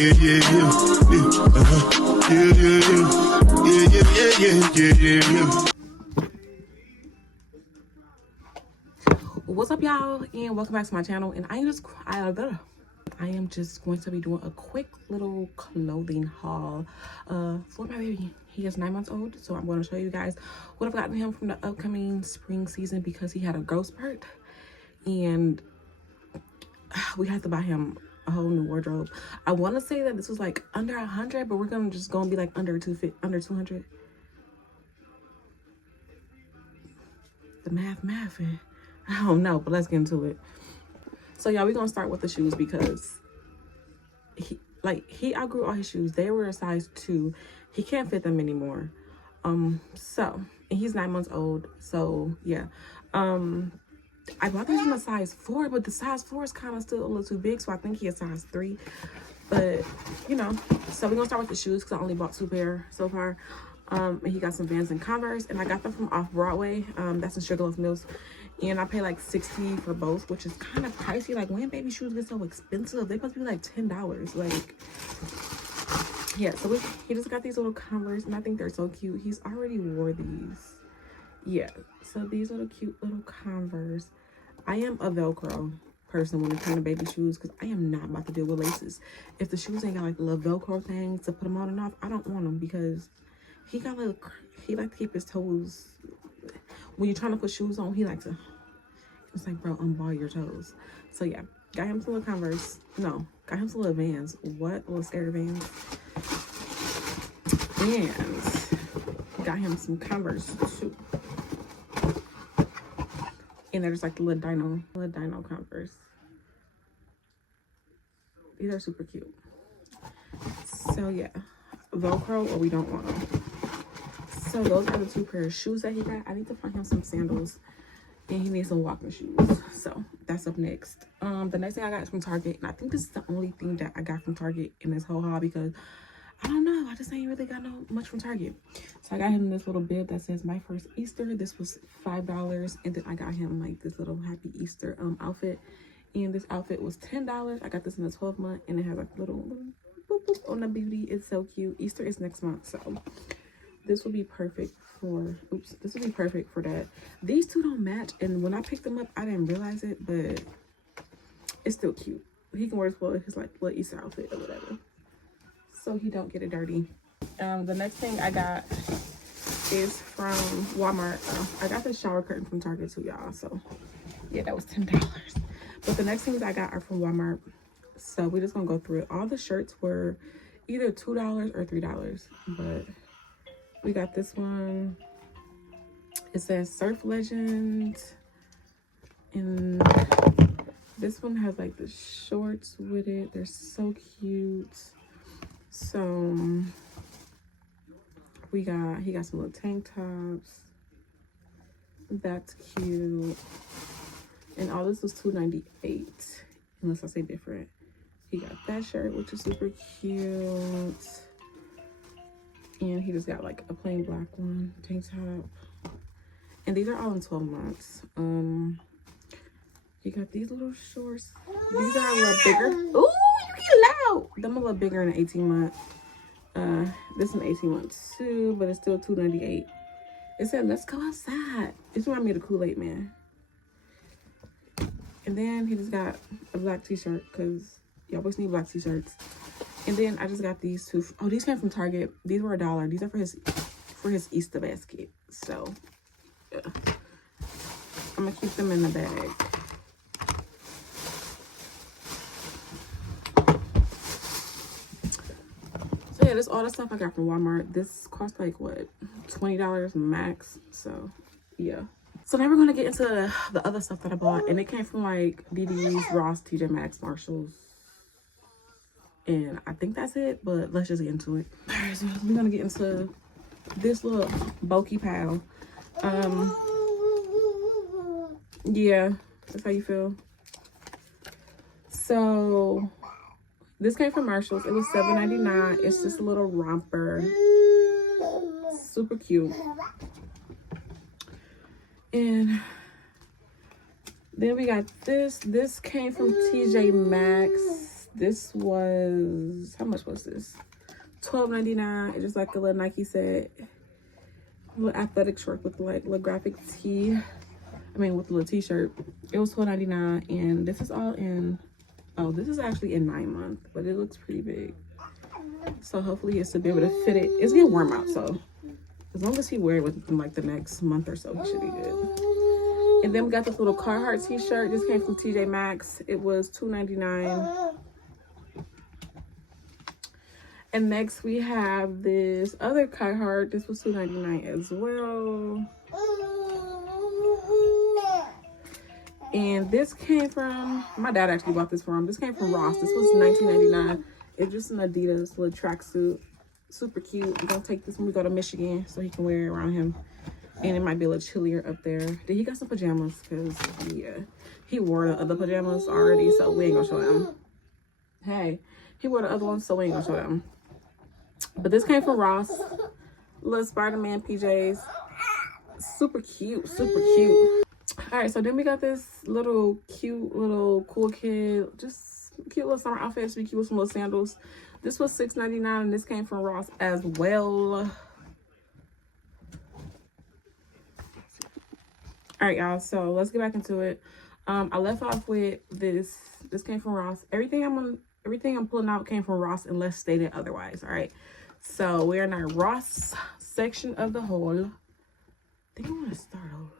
What's up, y'all, and welcome back to my channel. And I am just going to be doing a quick little clothing haul for my baby. He is 9 months old, so I'm going to show you guys what I've gotten him from the upcoming spring season, because he had a growth spurt and we had to buy him a whole new wardrobe. I want to say that this was like under 100, but we're gonna be like under 200. The math. I don't know, but let's get into it. So y'all, we're gonna start with the shoes, because he outgrew all his shoes. They were a size 2. He can't fit them anymore. And he's 9 months old. So yeah. I bought these in a size 4, but the size 4 is kind of still a little too big, so I think he is size 3. But you know, so we're gonna start with the shoes, because I only bought 2 pair so far. And he got some Vans and Converse, and I got them from off Broadway. That's in Sugarloaf Mills, and I paid like $60 for both, which is kind of pricey. Like, when baby shoes get so expensive, they must be like $10. Like, yeah. So he just got these little Converse, and I think they're so cute. He's already wore these. Yeah, so these are the cute little Converse. I am a Velcro person when it comes to baby shoes, because I am not about to deal with laces. If the shoes ain't got like a little Velcro thing to put them on and off, I don't want them, because he like to keep his toes. When you're trying to put shoes on, he likes to, it's like, bro, unball your toes. So yeah, got him some little Converse. No, got him some little Vans. What? Little Scary Vans. And got him some Converse too. And they're just like the little dino Converse. These are super cute. So yeah, Velcro or we don't want them. So those are the 2 pair of shoes that he got. I need to find him some sandals, and he needs some walking shoes. So that's up next. The next thing I got is from Target, and I think this is the only thing that I got from Target in this whole haul, because I don't know, I just ain't really got much from Target. So I got him this little bib that says "My First Easter." This was $5, and then I got him like this little Happy Easter outfit, and this outfit was $10. I got this in the 12 month, and it has like little boop boop on the booty. It's so cute. Easter is next month, so this will be perfect for that. These 2 don't match, and when I picked them up, I didn't realize it, but it's still cute. He can wear his like little Easter outfit or whatever, so he don't get it dirty. The next thing I got is from Walmart. I got this shower curtain from Target too, y'all. So yeah, that was $10. But the next things I got are from Walmart. So we're just gonna go through it. All the shirts were either $2 or $3, but we got this one. It says Surf Legends, and this one has like the shorts with it. They're so cute. So he got some little tank tops. That's cute. And all this was $2.98, unless I say different. He got that shirt, which is super cute. And he just got like a plain black one, tank top. And these are all in 12 months. He got these little shorts. These are a little bigger. Ooh, you get loud. Them a little bigger in 18 months. This one 18 months too, but it's still $2.98. It said, "Let's go outside." This reminds me of the Kool-Aid Man. And then he just got a black t-shirt, because you always need black t-shirts. And then I just got these 2. Oh, these came from Target. These were $1. These are for his Easter basket. So yeah, I'm gonna keep them in the bag. So yeah, this all the stuff I got from Walmart. This cost like what, $20 max. So yeah. So now we're gonna get into the other stuff that I bought, and it came from like BD's, Ross, TJ Maxx, Marshalls, and I think that's it. But let's just get into it. All right, so we're gonna get into this little bulky pile. Yeah, that's how you feel. So this came from Marshalls. It was $7.99. It's just a little romper, super cute. And then we got this. This came from TJ Maxx. This was, how much was this? $12.99. It's just like a little Nike set, little athletic short with like little graphic tee. I mean, with the little t-shirt. It was $12.99, and this is all in, oh, this is actually in 9 months, but it looks pretty big. So hopefully it's to be able to fit it. It's getting warm out, so as long as he wear it within like the next month or so, he should be good. And then we got this little Carhartt t-shirt. This came from TJ Maxx. It was $2.99. And next we have this other Carhartt. This was $2.99 as well. And this came from, my dad actually bought this for him. This came from Ross. This was $19.99. It's just an Adidas little tracksuit. Super cute. I'm gonna take this when we go to Michigan so he can wear it around him. And it might be a little chillier up there. Then he got some pajamas because, yeah, he wore the other pajamas already, so we ain't gonna show them. Hey, he wore the other ones, so we ain't gonna show them. But this came from Ross. Little Spider-Man PJs. Super cute, super cute. All right, so then we got this little cute little cool kid, just cute little summer outfit. Be cute with some little sandals. This was $6.99, and this came from Ross as well. All right, y'all, so let's get back into it. I left off with this. This came from Ross. Everything I'm pulling out came from Ross unless stated otherwise. All right, so we're in our Ross section of the haul. I think I want to start over.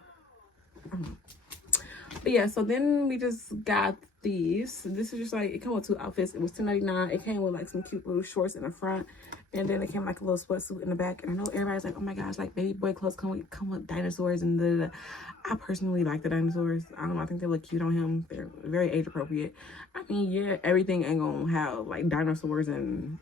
But yeah, so then we just got these. This is just like, it came with 2 outfits. It was $10.99. It came with like some cute little shorts in the front, and then it came like a little sweatsuit in the back. And I know everybody's like, oh my gosh, like baby boy clothes come with dinosaurs and the. I personally like the dinosaurs. I don't know, I think they look cute on him. They're very age appropriate. I mean, yeah, everything ain't gonna have like dinosaurs and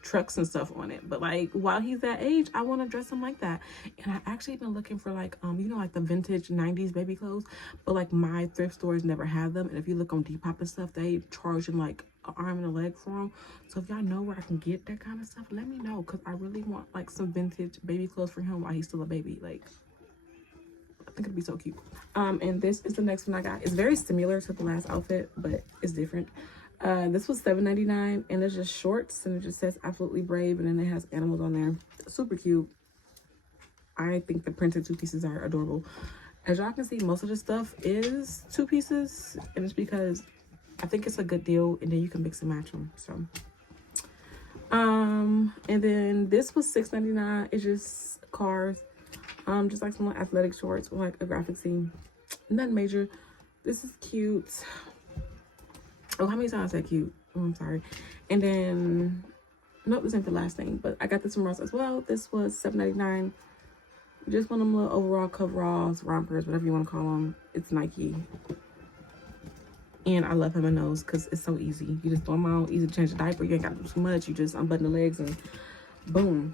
trucks and stuff on it, but like while he's that age, I want to dress him like that. And I actually been looking for like you know, like the vintage 90s baby clothes, but like my thrift stores never have them. And if you look on Depop and stuff, they charge him like an arm and a leg for them. So if y'all know where I can get that kind of stuff, let me know, because I really want like some vintage baby clothes for him while he's still a baby. Like, I think it'd be so cute. And this is the next one I got. It's very similar to the last outfit, but it's different. This was $7.99, and it's just shorts, and it just says absolutely brave, and then it has animals on there. Super cute. I think the printed 2 pieces are adorable. As y'all can see, most of the stuff is 2 pieces, and it's because I think it's a good deal, and then you can mix and match them. So and then this was $6.99. It's just cars, just like some athletic shorts with like a graphic tee. Nothing major. This is cute. Oh, how many times I said cute? Oh, I'm sorry. And then, nope, this ain't the last thing, but I got this from Ross as well. This was $7.99. Just one of them little overall coveralls, rompers, whatever you want to call them. It's Nike. And I love having those because it's so easy. You just throw them out, easy to change the diaper. You ain't got to do too much. You just unbutton the legs and boom.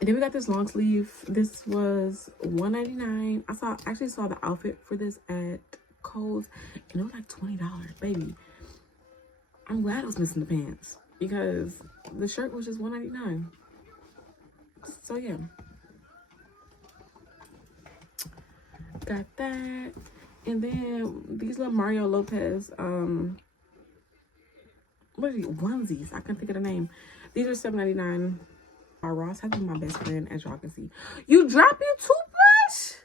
And then we got this long sleeve. This was $1.99. I actually saw the outfit for this at Kohl's, and it was like $20, baby. I'm glad I was missing the pants because the shirt was just $1.99. So yeah, got that. And then these little Mario Lopez what are these onesies? I can't think of the name. These are $7.99. Ross has been my best friend, as y'all can see. You drop your toothbrush.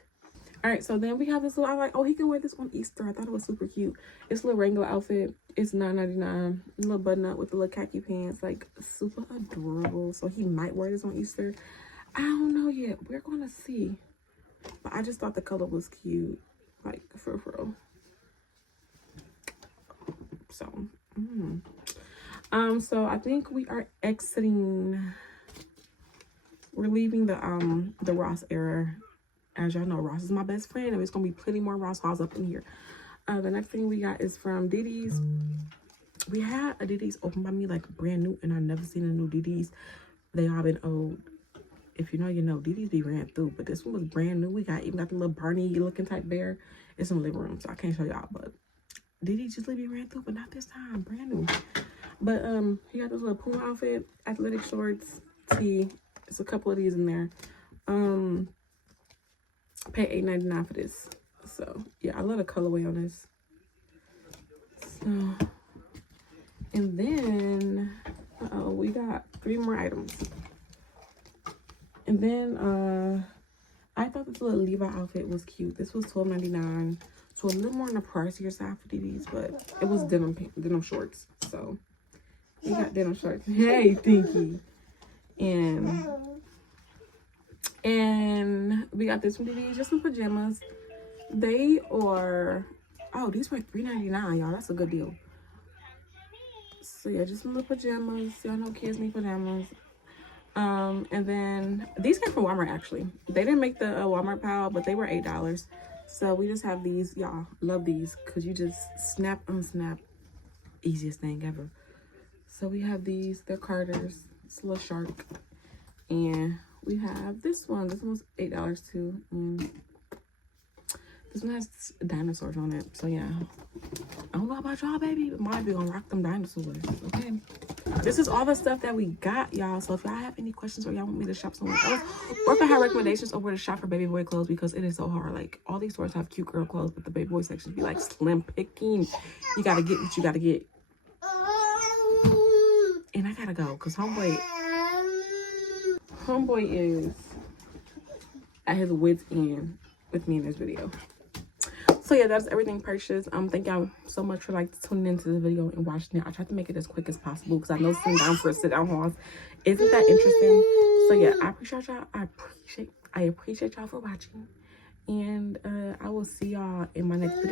All right, so then we have this little, I'm like, oh, he can wear this on Easter. I thought it was super cute. It's a little Wrangler outfit. It's $9.99. A little button up with the little khaki pants, like super adorable. So he might wear this on Easter. I don't know yet. We're gonna see. But I just thought the color was cute, like for real. So, so I think we are exiting. We're leaving the Ross era. As y'all know, Ross is my best friend, and there's gonna be plenty more Ross hauls up in here. The next thing we got is from Didi's. We had a Didi's open by me, like brand new, and I've never seen a new Didi's. They all been old. If you know, you know. Didi's be ran through, but this one was brand new. We even got the little Barney looking type bear. It's in the living room, so I can't show y'all, but Didi's usually be ran through, but not this time. Brand new. But he got this little Puma outfit, athletic shorts, tee. It's a couple of these in there. Paid $8.99 for this. So yeah, I love the colorway on this. So And then we got 3 more items. And then I thought this little Levi outfit was cute. This was $12.99. So a little more on the pricier side for these, but it was denim shorts. So we got denim shorts. Hey, Dinky. And we got this from DD, just some pajamas. They are, oh, these were $3.99, y'all. That's a good deal. So yeah, just some little pajamas. Y'all know kids need pajamas. And then these came from Walmart actually. They didn't make the Walmart pile, but they were $8. So we just have these, y'all. Love these because you just snap, unsnap. Easiest thing ever. So we have these, they're Carter's. It's a little shark. And we have this one. This one was $8 too. This one has dinosaurs on it. So yeah. I don't know about y'all, baby, but mine be gonna rock them dinosaurs. Okay. This is all the stuff that we got, y'all. So if y'all have any questions or y'all want me to shop somewhere else, or if I have recommendations of where to shop for baby boy clothes, because it is so hard. Like, all these stores have cute girl clothes, but the baby boy section be like slim picking. You gotta get what you gotta get. And I gotta go because homeboy is at his wit's end with me in this video. So yeah, that's everything purchased. Thank y'all so much for like tuning into the video and watching it. I tried to make it as quick as possible because I know sitting down for a sit down hauls isn't that interesting. So yeah, I appreciate y'all. I appreciate y'all for watching, and I will see y'all in my next video.